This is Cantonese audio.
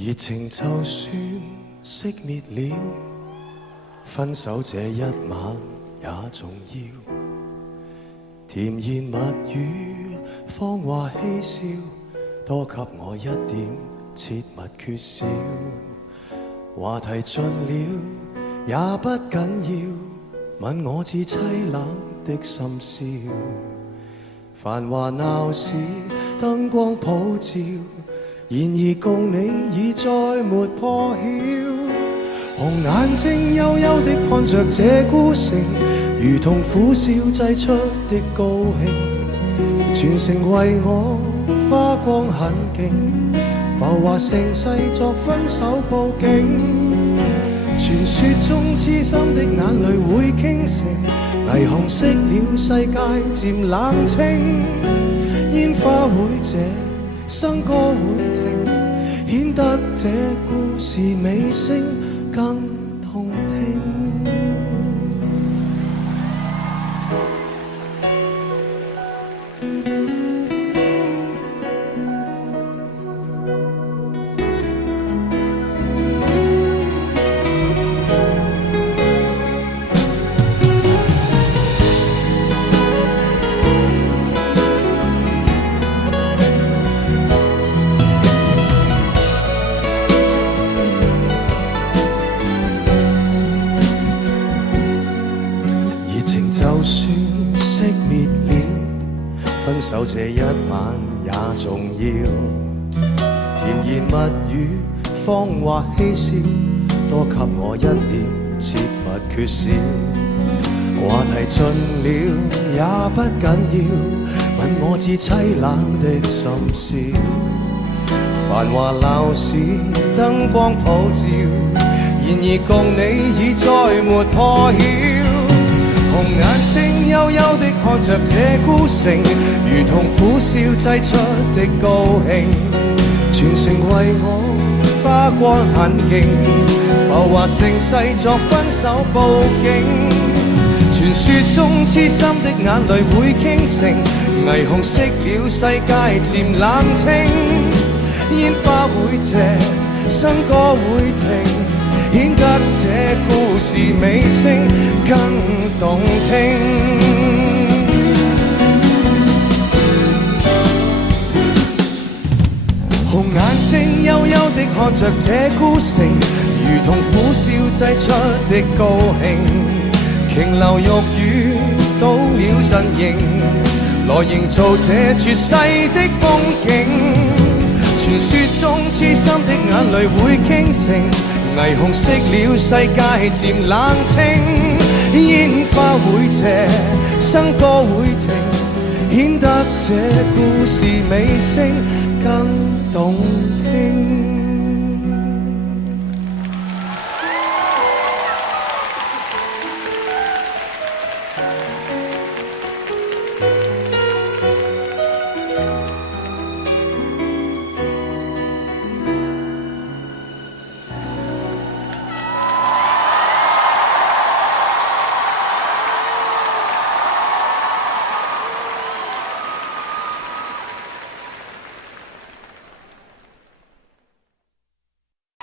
熱情就算熄滅了，分手這一晚也重要。甜言蜜語，謊話嬉笑，多給我一點切勿缺少。話題盡了也不緊要，問我至凄冷的心事。繁華鬧市燈光普照，然而共你已再沒破曉。紅眼睛幽幽的看着這孤城，如同苦笑製出的高興。全城為我花光很勁，浮華盛世作分手佈景。傳說中痴心的眼淚會傾城，霓虹熄了世界漸冷清。煙花會謝，笙歌會停，顯得這故事尾聲更動聽。就算熄滅了，分手這一晚也重要。甜言蜜語，謊話嬉笑，多給我一點切勿缺少。話題盡了也不緊要，問我至凄冷的心事。繁華鬧市燈光普照，然而共你已再沒破曉。紅眼睛幽幽的看着這孤城，如同苦笑製出的高興。全城為我花光很勁，浮華盛世作分手佈景。傳說中痴心的眼淚會傾城，霓虹熄了世界漸冷清。煙花會謝，笙歌會停，顯得這故事尾聲更動聽。紅眼睛幽幽地看着這孤城，如同苦笑製出的高興。瓊樓玉宇倒了陣營，來營造這絕世的風景。傳說中痴心的眼淚會傾城，霓虹熄了世界漸冷清。煙花會謝，笙歌會停，顯得這故事尾聲更動聽。